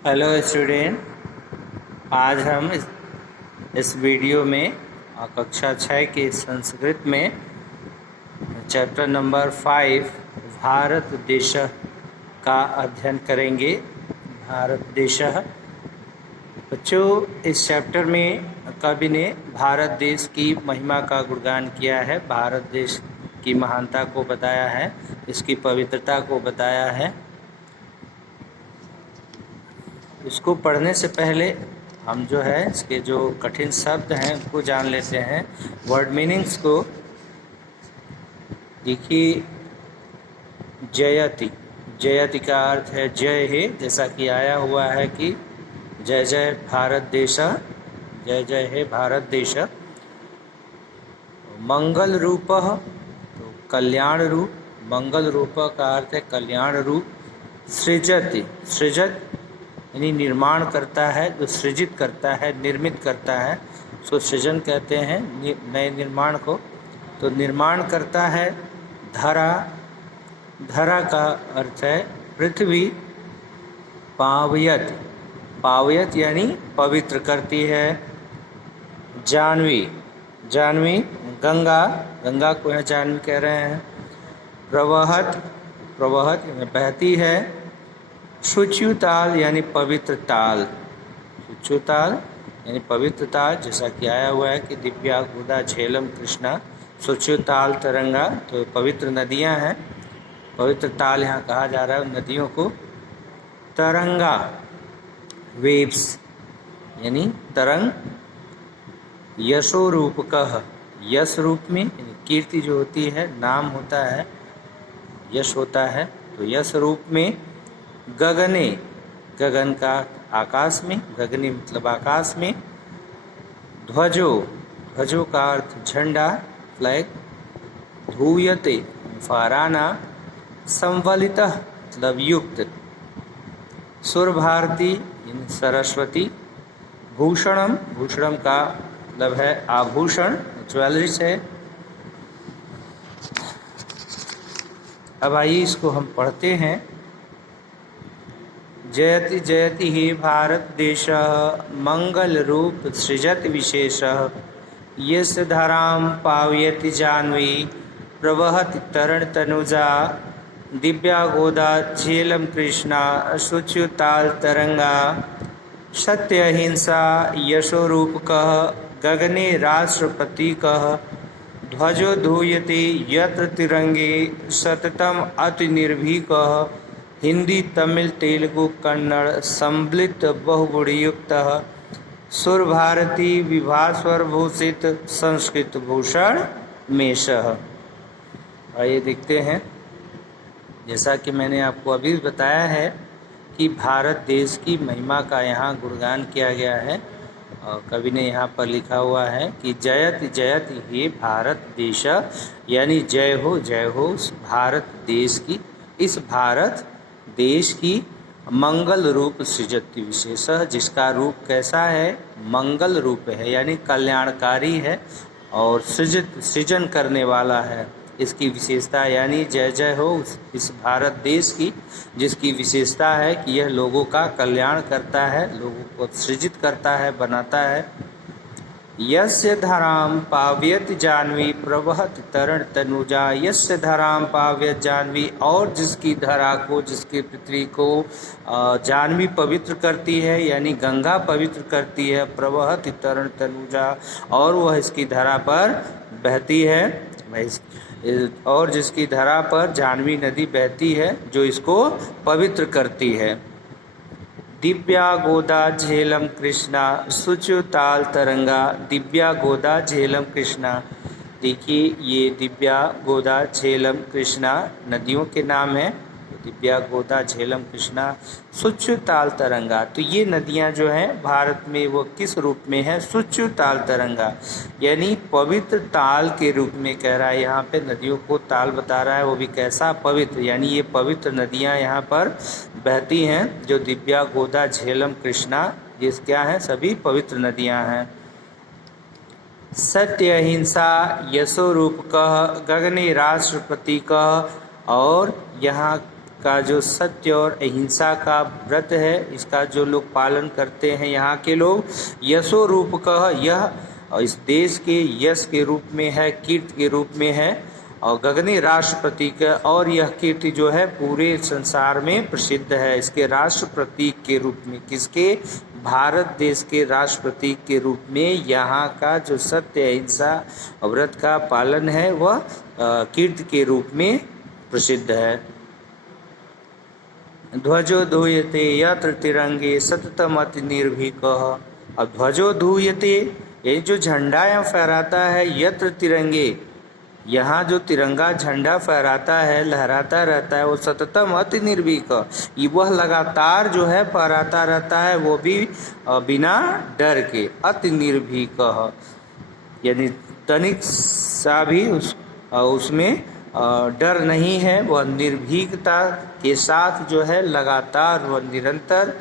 Hello student. आज हम इस वीडियो में कक्षा 6 के संस्कृत में चैप्टर नंबर 5 भारत देश का अध्ययन करेंगे। भारत देश। बच्चों, इस चैप्टर में कवि ने भारत देश की महिमा का गुणगान किया है, भारत देश की महानता को बताया है, इसकी पवित्रता को बताया है। इसको पढ़ने से पहले हम जो है इसके जो कठिन शब्द हैं उनको जान लेते हैं, वर्ड मीनिंग्स को। देखिए, जयति, जयति का अर्थ है जय है, जैसा कि आया हुआ है कि जय जय भारत देश, जय जय है भारत देश। मंगल रूप, तो कल्याण रूप, मंगल रूप का अर्थ है कल्याण रूप। सृजति, सृजत यानी निर्माण करता है, जो सृजित करता है, निर्मित करता है, सो सृजन कहते हैं नए निर्माण को। तो निर्माण करता है। धरा, धरा का अर्थ है पृथ्वी। पावयत, पावयत यानी पवित्र करती है। जानवी, जानवी गंगा, गंगा को है जानवी कह रहे हैं। प्रवहत, प्रवहत यानी बहती है। शुच्युताल यानी पवित्र ताल, शुच्युताल यानी पवित्र ताल, जैसा कि आया हुआ है कि दिव्या गोदा झेलम कृष्णा शुच्युताल तरंगा, तो पवित्र नदियां हैं, पवित्र ताल यहाँ कहा जा रहा है नदियों को। तरंगा, वेव्स यानी तरंग। यशो रूप कह, यश रूप में कीर्ति जो होती है, नाम होता है, यश होता है, तो यश रूप में। गगने, गगन का आकाश में, गगने मतलब आकाश में। ध्वजो, ध्वजो का अर्थ झंडा, फ्लैग। धूयते फहराना। संवलितः मतलब युक्त। सुर भारती सरस्वती। भूषणम, भूषणम का मतलब है आभूषण, ज्वेलरी है। अब आइए इसको हम पढ़ते हैं। जयति जयति ही भारत देश, मंगल रूप सृजत विशेष। यस्य धराम पावयति जाह्नवी, प्रवहति तरण तनुजा। दिव्या गोदा झेलम कृष्णा, शुच्युताल तरंगा। सत्य अहिंसा यशो रूप कह, गगने राष्ट्रपति कह। ध्वजो धूयते यत्र तिरंगे, सततम अति निर्भीकः। हिंदी तमिल तेलुगु कन्नड़ सम्मिलित बहुगुणयुक्त। सुर भारती विभास्वर भूषित, संस्कृत भूषण मेषः। आइए देखते हैं। जैसा कि मैंने आपको अभी बताया है कि भारत देश की महिमा का यहाँ गुणगान किया गया है, और कवि ने यहाँ पर लिखा हुआ है कि जयति जयति हे भारत देश, यानी जय हो भारत देश की, इस भारत देश की। मंगल रूप सृजति विशेष, जिसका रूप कैसा है, मंगल रूप है यानी कल्याणकारी है और सृजन करने वाला है। इसकी विशेषता यानी जय जय हो इस भारत देश की, जिसकी विशेषता है कि यह लोगों का कल्याण करता है, लोगों को सृजित करता है, बनाता है। यस्य धराम पावयति जाह्नवी, प्रवहति तरण तनुजा। यस्य धराम पावयति जाह्नवी, और जिसकी धरा को, जिसकी पृथ्वी को जाह्नवी पवित्र करती है यानी गंगा पवित्र करती है। प्रवहति तरण तनुजा, और वह इसकी धरा पर बहती है, और जिसकी धरा पर जाह्नवी नदी बहती है जो इसको पवित्र करती है। दिव्या गोदा झेलम कृष्णा, शुच्युताल तरंगा। दिव्या गोदा झेलम कृष्णा, देखिए ये दिव्या गोदा झेलम कृष्णा नदियों के नाम हैं। दिव्या गोदा झेलम कृष्णा, शुच्युताल तरंगा, तो ये नदियां जो हैं भारत में वो किस रूप में है, शुच्युताल तरंगा यानी पवित्र ताल के रूप में कह रहा है। यहाँ पे नदियों को ताल बता रहा है, वो भी कैसा, पवित्र, यानी ये पवित्र नदियां यहाँ पर बहती हैं। जो दिव्या गोदा झेलम कृष्णा, ये क्या है, सभी पवित्र नदियां हैं। सत्य अहिंसा यशो रूप कह, गगने राष्ट्रपति कह, और यहाँ का जो सत्य और अहिंसा का व्रत है, इसका जो लोग पालन करते हैं यहाँ के लोग, यशो रूप कह, यह इस देश के यश के रूप में है, कीर्ति के रूप में है और गगनी राष्ट्र प्रतीक है। और यह कीर्ति जो है पूरे संसार में प्रसिद्ध है इसके राष्ट्र प्रतीक के रूप में। किसके? भारत देश के राष्ट्र प्रतीक के रूप में यहाँ का जो सत्य अहिंसा व्रत का पालन है वह कीर्ति के रूप में प्रसिद्ध है। ध्वजो धूयते यत्र तिरंगे सततम अति निर्भीकः। अब ध्वजो धूयते, ये जो झंडा यहाँ फहराता है, यत्र तिरंगे, यहाँ जो तिरंगा झंडा फहराता है, लहराता रहता है, वो सततम अति निर्भीक, वह लगातार जो है फहराता रहता है, वो भी बिना डर के, अति निर्भीक, यानी तनिक सा भी उसमें डर नहीं है, वह निर्भीकता के साथ जो है लगातार वह निरंतर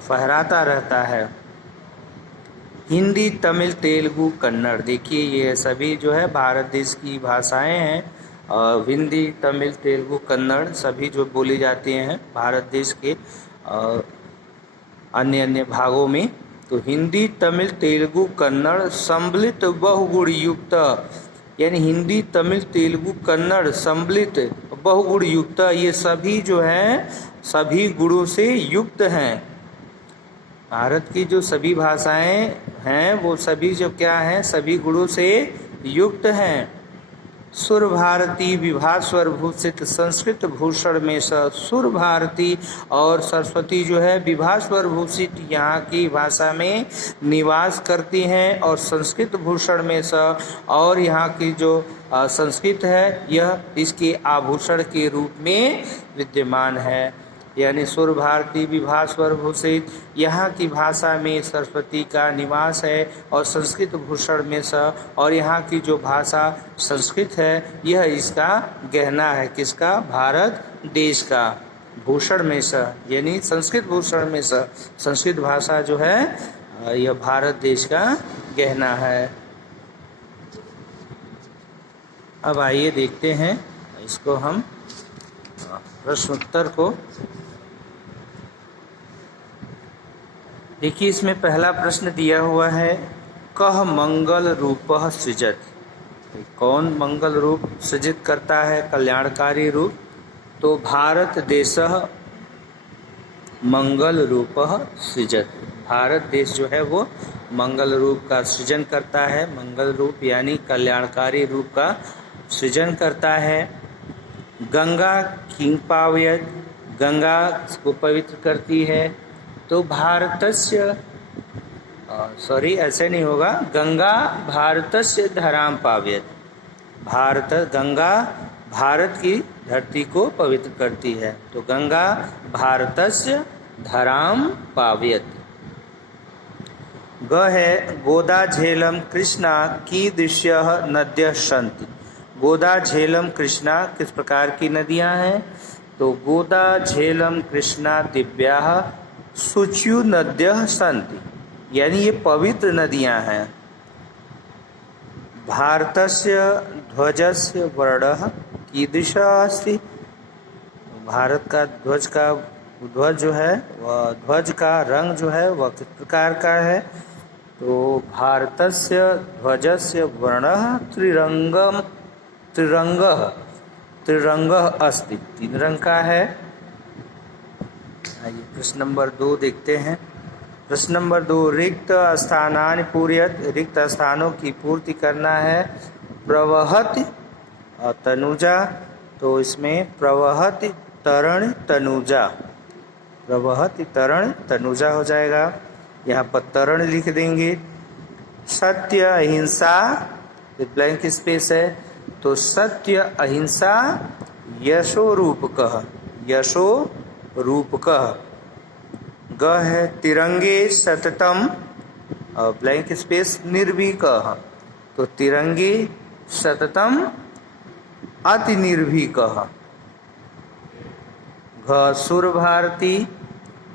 फहराता रहता है। हिंदी, तमिल, तेलुगु, कन्नड़, देखिए ये सभी जो है भारत देश की भाषाएं हैं। हिंदी, तमिल, तेलुगु, कन्नड़ सभी जो बोली जाती हैं भारत देश के अन्य अन्य भागों में। तो हिंदी, तमिल, तेलुगु, कन्नड़ सम्मिलित बहुगुण युक्त, यानी हिंदी, तमिल, तेलुगु, कन्नड़ सम्मिलित बहुगुण युक्त, ये सभी जो हैं सभी गुणों से युक्त हैं। भारत की जो सभी भाषाएं हैं वो सभी जो क्या हैं, सभी गुणों से युक्त हैं। सुर भारती विभास्वर भूषित संस्कृत भूषण में स, सुर भारती और सरस्वती जो है विभास्वर भूषित यहाँ की भाषा में निवास करती हैं और संस्कृत भूषण में स, और यहाँ की जो संस्कृत है यह इसके आभूषण के रूप में विद्यमान है। यानी सुर भारती विभास्वर भूषित, यहाँ की भाषा में सरस्वती का निवास है और संस्कृत भूषण में स, और यहाँ की जो भाषा संस्कृत है यह इसका गहना है। किसका? भारत देश का। भूषण में स यानी संस्कृत भूषण में स, संस्कृत भाषा जो है यह भारत देश का गहना है। अब आइए देखते हैं इसको हम प्रश्न उत्तर को। देखिए इसमें पहला प्रश्न दिया हुआ है, कह मंगल रूपः सृजत, कौन मंगल रूप सृजित करता है, कल्याणकारी रूप? तो भारत देशः मंगल रूपः सृजत, भारत देश जो है वो मंगल रूप का सृजन करता है, मंगल रूप यानी कल्याणकारी रूप का सृजन करता है। गंगा किं पावयत्, गंगा को पवित्र करती है। तो भारतस्य सॉरी ऐसे नहीं होगा, गंगा भारतस्य धराम पावयत्, भारत गंगा भारत की धरती को पवित्र करती है। तो गंगा भारतस्य धराम पावयत्। ग है गोदा झेलम कृष्णा कीदृश्यः नद्यः सन्ति, गोदा झेलम कृष्णा किस प्रकार की नदियां हैं? तो गोदा झेलम कृष्णा दिव्याः शुच्यु नद्यः सन्ति, यानी ये पवित्र नदियां हैं। भारतस्य ध्वजस्य वर्णः कीदृशः अस्ति, भारत का ध्वज जो है वह ध्वज का रंग जो है वह किस प्रकार का है? तो भारतस्य ध्वजस्य वर्णः त्रिरंगः अस्ति, 3 रंग का है। आइए प्रश्न नंबर 2 देखते हैं। प्रश्न नंबर 2, रिक्त स्थानानि पूरयत्, रिक्त स्थानों की पूर्ति करना है। प्रवहति तनुजा, तो इसमें प्रवहति तरण तनुजा, प्रवहति तरण तनुजा हो जाएगा, यहाँ पर तरण लिख देंगे। सत्य अहिंसा, ब्लैंक स्पेस है, तो सत्य अहिंसा यशो रूपकः, यशो रूपकः। ग है तिरंगे सततम, ब्लैंक स्पेस निर्भीकः, तो तिरंगे सततम अति निर्भीकः। घ सुर भारती,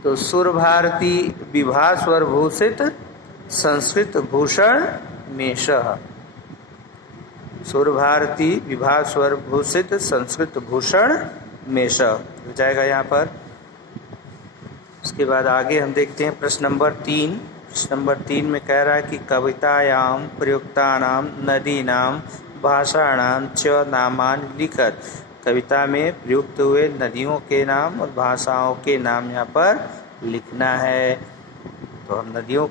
तो सुर भारती विभास्वर भूषित संस्कृत भूषण में सह, सुर भारती विभास्वर भूषित संस्कृत भूषण में श हो जाएगा यहाँ पर। उसके बाद आगे हम देखते हैं प्रश्न नंबर 3। प्रश्न नंबर 3 में कह रहा है कि कवितायाम प्रयुक्तानां नदीनां भाषाणां च नामानि लिखत। कविता में प्रयुक्त हुए नदियों के नाम और भाषाओं के नाम यहाँ पर लिखना है। तो हम नदियों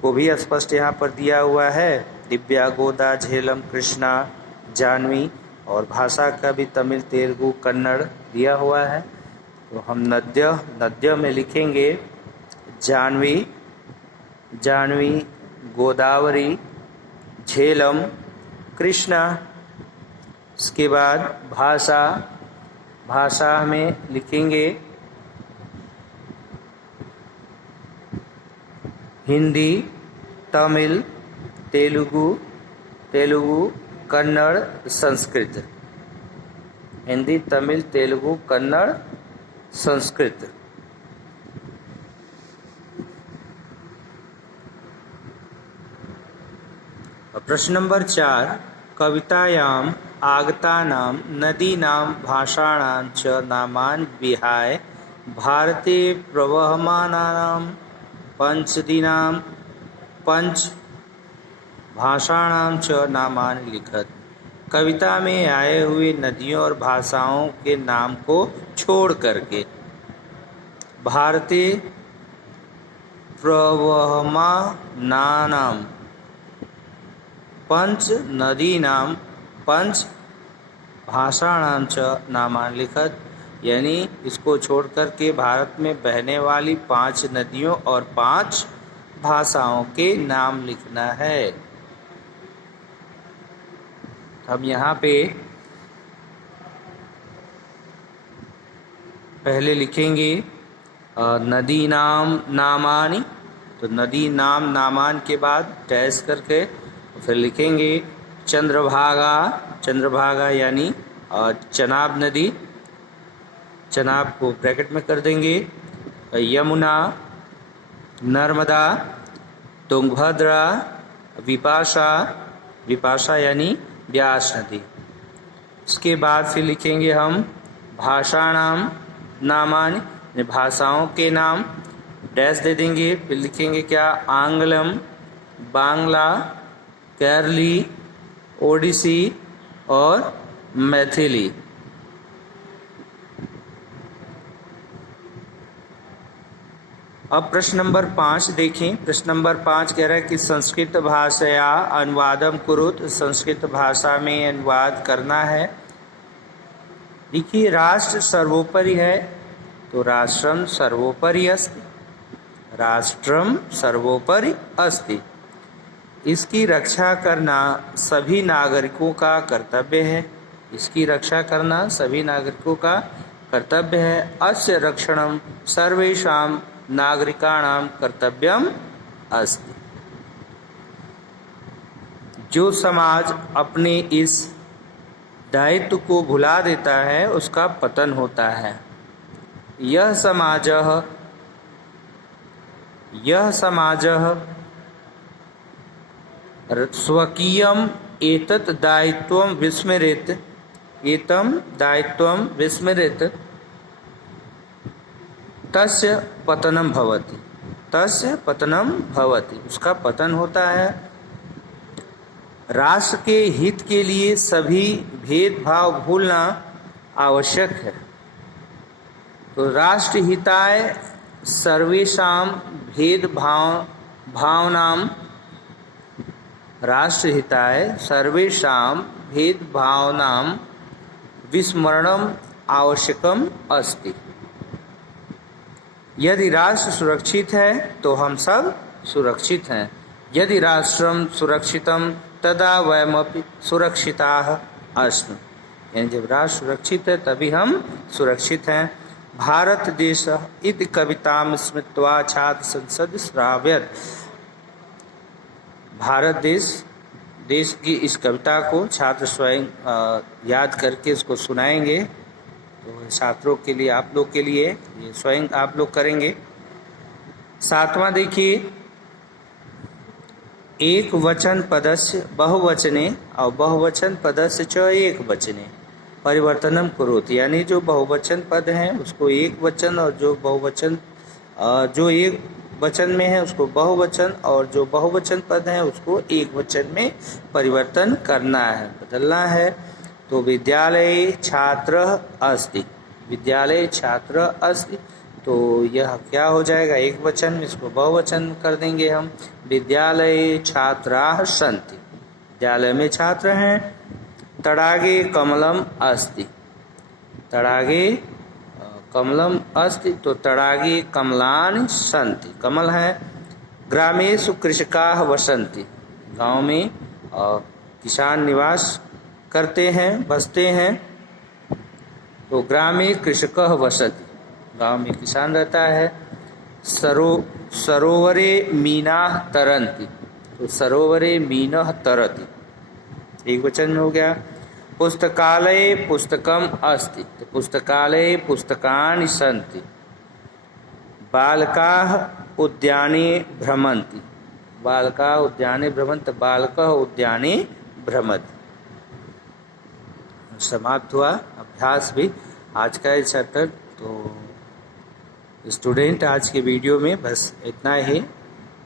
को भी स्पष्ट यहाँ पर दिया हुआ है, दिव्या, गोदा, झेलम, कृष्णा, जाह्नवी, और भाषा का भी तमिल, तेलुगु, कन्नड़ दिया हुआ है। तो हम नद्य में लिखेंगे जाह्नवी, गोदावरी, झेलम, कृष्णा। उसके बाद भाषा में लिखेंगे हिंदी, तमिल, तेलुगु, कन्नड़, संस्कृत। हिंदी, तमिल, तेलुगु, कन्नड़, संस्कृत। प्रश्न नंबर 4, कवितायाम आगतानां नदीनां भाषाणां च नामानि विहाय भारते प्रवहमानानां पंच भाषाणां च नामानि लिखत। कविता में आए हुए नदियों और भाषाओं के नाम को छोड़ करके भारते प्रवहमानानां पंच नदीनां पंच भाषाणां च नामानि लिखत, यानी इसको छोड़ करके भारत में बहने वाली 5 नदियों और 5 भाषाओं के नाम लिखना है। हम यहाँ पे पहले लिखेंगे नदी नाम नामानि। तो नदी नाम नामान के बाद डैश करके फिर लिखेंगे चंद्रभागा यानी चनाब नदी, चनाब को ब्रैकेट में कर देंगे, यमुना, नर्मदा, तुंगभद्रा, विपाशा यानी व्यास नदी। उसके बाद फिर लिखेंगे हम भाषाणाम नामानि, भाषाओं के नाम, डैश दे देंगे। फिर लिखेंगे क्या, आंग्लम, बांग्ला, केरली, ओडिसी और मैथिली। अब प्रश्न नंबर 5 देखें। प्रश्न नंबर 5 कह रहा है कि संस्कृत भाषया अनुवादम कुरुत। संस्कृत भाषा में अनुवाद करना है। देखिए, राष्ट्र सर्वोपरि है, तो राष्ट्रम सर्वोपरि अस्ति, राष्ट्रम सर्वोपरि अस्ति। इसकी रक्षा करना सभी नागरिकों का कर्तव्य है। इसकी रक्षा करना सभी नागरिकों का कर्तव्य है। अस्य रक्षणम सर्वेषां नागरिकाणां कर्तव्यम अस्ति। जो समाज अपने इस दायित्व को भुला देता है उसका पतन होता है। यह समाजः स्वकीयम् एतत् दायित्वं विस्मरेत् तस्य पतनं भवति। उसका पतन होता है। राष्ट्र के हित के लिए सभी भेदभाव भूलना आवश्यक है। तो राष्ट्रहिताय सर्वेषां भेदभावनां विस्मरणम् आवश्यकम् अस्ति। यदि राष्ट्र सुरक्षित है तो हम सब सुरक्षित हैं। यदि राष्ट्रम सुरक्षितम तदा वयमपि सुरक्षिताः अस्मः। यानी जब राष्ट्र सुरक्षित है तभी हम सुरक्षित हैं। भारत देश इति कवितां स्मृत्वा छात्र संसद श्रावयत्। भारत देश की इस कविता को छात्र स्वयं याद करके इसको सुनाएंगे। तो छात्रों के लिए, आप लोग के लिए ये स्वयं आप लोग करेंगे। 7वां देखिए, एक वचन पदस्य बहुवचने और बहुवचन पदस्य च एक वचने। परिवर्तनम कुरुति, यानी जो बहुवचन पद हैं उसको एक वचन, और जो बहुवचन जो एक वचन में है उसको बहुवचन, और जो बहुवचन पद हैं उसको एक वचन में परिवर्तन करना है, बदलना है। तो विद्यालय छात्र अस्ति, विद्यालय छात्र अस्ति, तो यह क्या हो जाएगा, एक वचन, इसको बहुवचन कर देंगे हम। विद्यालय छात्राः सन्ति, विद्यालय में छात्र हैं। तडागे कमलम अस्ति, तडागे कमलम अस्ति, तो तडागे कमलानि सन्ति, कमल है। ग्रामेषु कृषकाः वसन्ति, गांव में किसान निवास करते हैं, बसते हैं। तो ग्रामे कृषकः वसति, गांव में किसान रहता है। सरोवरे मीनाः तरन्ति, तो सरोवरे मीनः तरति, एक वचन में हो गया। पुस्तकालये पुस्तकम अस्ति, तो पुस्तकालये पुस्तकानि सन्ति। बालकाः उद्याने भ्रमन्ति, बालकाः उद्याने भ्रमन्ति, बालकः उद्याने भ्रमति। समाप्त हुआ अभ्यास भी आज का चैप्टर। तो स्टूडेंट, आज के वीडियो में बस इतना ही।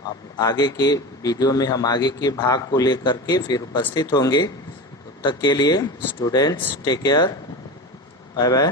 अब आगे के वीडियो में हम आगे के भाग को लेकर के फिर उपस्थित होंगे। तब तक के लिए students take care, bye bye.